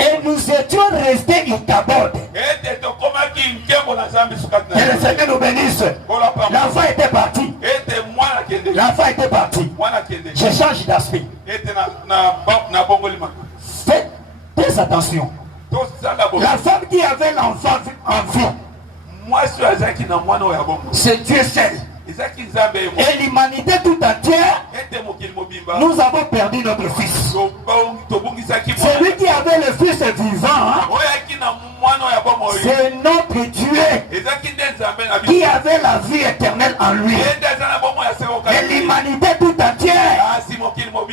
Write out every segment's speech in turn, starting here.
Et nous étions restés Ichabod. Que le Seigneur nous bénisse. L'enfant était parti. L'enfant était parti. Je change d'aspect. Faites très attention. La femme qui avait l'enfant en vie, c'est Dieu seul. Et l'humanité tout entière, nous avons perdu notre fils. Celui qui avait le fils vivant, c'est notre Dieu qui avait la vie éternelle en lui. Et l'humanité tout entière,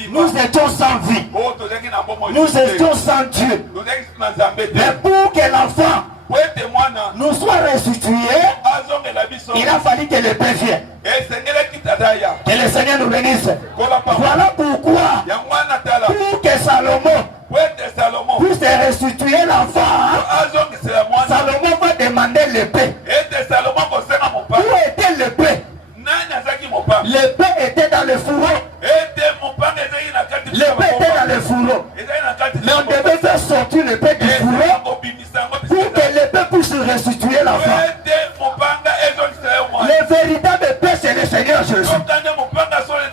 nous étions sans vie. Nous étions sans Dieu. Mais pour que l'enfant nous soit restitué, il a fallu que le Père vienne. Que le Seigneur nous bénisse. Voilà pourquoi, pour que Salomon puisse restituer l'enfant, Salomon va demander l'épée. Où était l'épée? L'épée était dans le fourreau. L'épée était dans le fourreau. Mais on devait faire sortir l'épée du fourreau pour que l'épée puisse restituer l'enfant. Le véritable épée, c'est le Seigneur Jésus.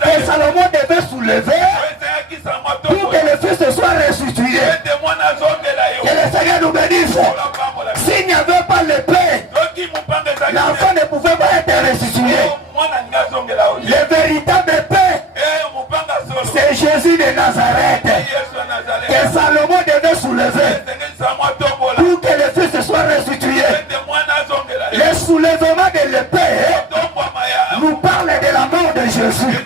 Et Salomon devait soulever pour que le fils soit restitué. Que le Seigneur nous bénisse. S'il n'y avait pas l'épée, l'enfant ne pouvait pas être restitué. Le véritable épée, c'est Jésus de Nazareth. Que Salomon devait soulever pour que le fils soit restitué. Le soulèvement de l'épée nous parle de la mort de Jésus.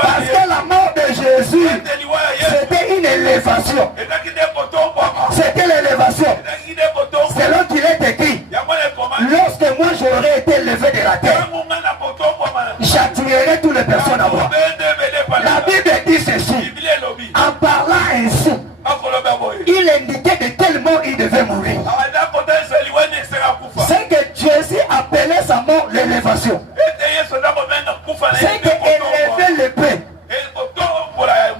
Parce que la mort de Jésus, c'était une élévation. C'était l'élévation. C'est là qu'il est écrit. Lorsque moi j'aurais été élevé de la terre, j'attirerai toutes les personnes à moi. La Bible dit ceci. En parlant ainsi, il indiquait de quelle mort il devait mourir. C'est que Jésus appelait sa mort l'élévation. C'est que élever l'épée,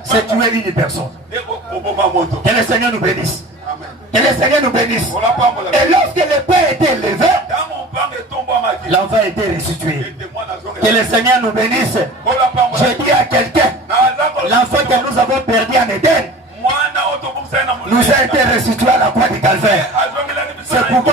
c'est tuer une personne. Que le Seigneur nous bénisse. Que le Seigneur nous bénisse. Et lorsque l'épée était élevée, l'enfant était restitué. Que le Seigneur nous bénisse. Je dis à quelqu'un, l'enfant que nous avons perdu en Éden nous a été restitué à la croix du calvaire.